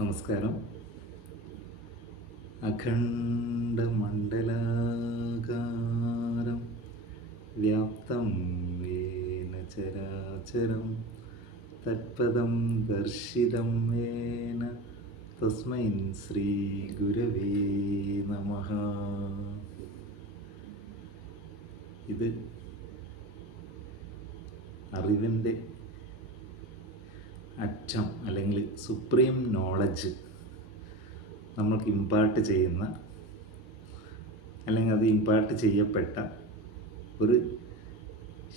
നമസ്കാരം. അഖണ്ഡമണ്ഡലാകാരം വ്യാപ്തം യേന ചരാചരം തത്പദം ദർശിതം യേന തസ്മൈ ശ്രീ ഗുരവേ നമഃ. ഇത് അറിവിൻ്റെ അറ്റം അല്ലെങ്കിൽ സുപ്രീം നോളജ് നമ്മൾക്ക് ഇമ്പാർട്ട് ചെയ്യുന്ന അല്ലെങ്കിൽ അത് ഇമ്പാർട്ട് ചെയ്യപ്പെട്ട ഒരു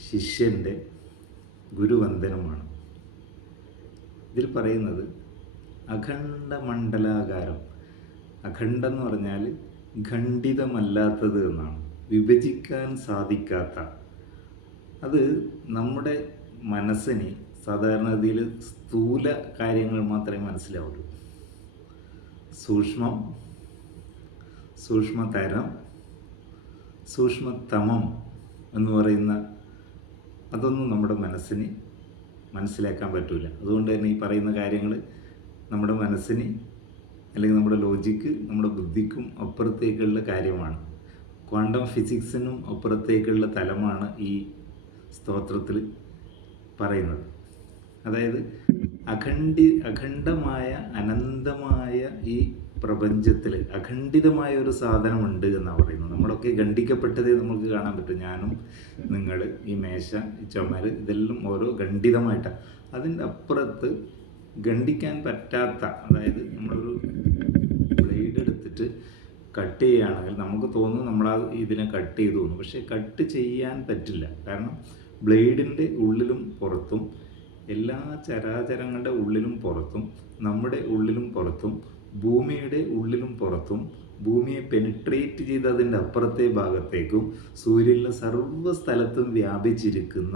ശിഷ്യൻ്റെ ഗുരുവന്ദനമാണ്. ഇതിൽ പറയുന്നത് അഖണ്ഡമണ്ഡലാകാരം. അഖണ്ഡം എന്ന് പറഞ്ഞാൽ ഖണ്ഡിതമല്ലാത്തത് എന്നാണ്, വിഭജിക്കാൻ സാധിക്കാത്ത. അത് നമ്മുടെ മനസ്സിന് സാധാരണഗതിയിൽ സ്ഥൂല കാര്യങ്ങൾ മാത്രമേ മനസ്സിലാവുള്ളൂ. സൂക്ഷ്മതരം, സൂക്ഷ്മതമം എന്ന് പറയുന്ന അതൊന്നും നമ്മുടെ മനസ്സിന് മനസ്സിലാക്കാൻ പറ്റില്ല. അതുകൊണ്ട് തന്നെ ഈ പറയുന്ന കാര്യങ്ങൾ നമ്മുടെ മനസ്സിന് അല്ലെങ്കിൽ നമ്മുടെ ലോജിക്ക്, നമ്മുടെ ബുദ്ധിക്കും അപ്പുറത്തേക്കുള്ള കാര്യമാണ്. ക്വാണ്ടം ഫിസിക്സിനും അപ്പുറത്തേക്കുള്ള തലമാണ് ഈ സ്തോത്രത്തിൽ പറയുന്നത്. അതായത് അഖണ്ഡമായ അനന്തമായ ഈ പ്രപഞ്ചത്തിൽ അഖണ്ഡിതമായ ഒരു സാധനമുണ്ട് എന്നാണ് പറയുന്നത്. നമ്മളൊക്കെ ഖണ്ഡിക്കപ്പെട്ടതേ നമുക്ക് കാണാൻ പറ്റും. ഞാനും, നിങ്ങൾ, ഈ മേശ, ഈ ചുമര്, ഇതെല്ലാം ഓരോ ഖണ്ഡിതമായിട്ടാണ്. അതിൻ്റെ അപ്പുറത്ത് ഖണ്ഡിക്കാൻ പറ്റാത്ത, അതായത് നമ്മളൊരു ബ്ലേഡ് എടുത്തിട്ട് കട്ട് ചെയ്യുകയാണെങ്കിൽ നമുക്ക് തോന്നും നമ്മളാ ഇതിനെ കട്ട് ചെയ്തു തോന്നും. പക്ഷേ കട്ട് ചെയ്യാൻ പറ്റില്ല. കാരണം ബ്ലേഡിൻ്റെ ഉള്ളിലും പുറത്തും, എല്ലാ ചരാചരങ്ങളുടെ ഉള്ളിലും പുറത്തും, നമ്മുടെ ഉള്ളിലും പുറത്തും, ഭൂമിയുടെ ഉള്ളിലും പുറത്തും, ഭൂമിയെ പെനിട്രേറ്റ് ചെയ്ത് അതിൻ്റെ അപ്പുറത്തെ ഭാഗത്തേക്കും സൂര്യനിലെ സർവ്വ സ്ഥലത്തും വ്യാപിച്ചിരിക്കുന്ന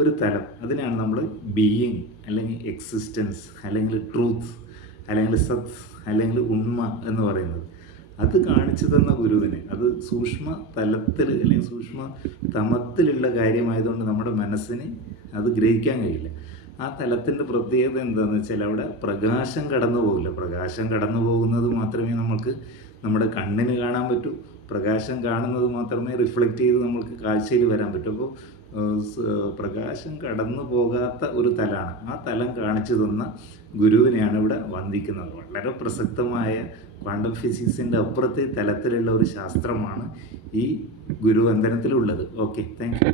ഒരു തലം, അതിനാണ് നമ്മൾ ബീയിങ് അല്ലെങ്കിൽ എക്സിസ്റ്റൻസ് അല്ലെങ്കിൽ ട്രൂത്ത് അല്ലെങ്കിൽ സത് അല്ലെങ്കിൽ ഉണ്മ എന്ന് പറയുന്നത്. അത് കാണിച്ചു തന്ന ഗുരുവിന് അത് സൂക്ഷ്മ തലത്തിൽ അല്ലെങ്കിൽ സൂക്ഷ്മ തമത്തിലുള്ള കാര്യമായതുകൊണ്ട് നമ്മുടെ മനസ്സിന് അത് ഗ്രഹിക്കാൻ കഴിയില്ല. ആ തലത്തിൻ്റെ പ്രത്യേകത എന്താണെന്ന് വെച്ചാൽ അവിടെ പ്രകാശം കടന്നു പോകില്ല. പ്രകാശം കടന്നു പോകുന്നത് മാത്രമേ നമുക്ക് നമ്മുടെ കണ്ണിന് കാണാൻ പറ്റൂ. പ്രകാശം കാണുന്നത് മാത്രമേ റിഫ്ലക്റ്റ് ചെയ്ത് നമുക്ക് കാഴ്ചയിൽ വരാൻ പറ്റൂ. അപ്പോൾ പ്രകാശം കടന്നു പോകാത്ത ഒരു തലമാണ്. ആ തലം കാണിച്ചു തന്ന ഗുരുവിനെയാണ് ഇവിടെ വന്ദിക്കുന്നത്. വളരെ പ്രസക്തമായ ക്വാണ്ടം ഫിസിക്സിൻ്റെ അപ്പുറത്തെ തലത്തിലുള്ള ഒരു ശാസ്ത്രമാണ് ഈ ഗുരുവന്ദനത്തിലുള്ളത്. Okay, thank you.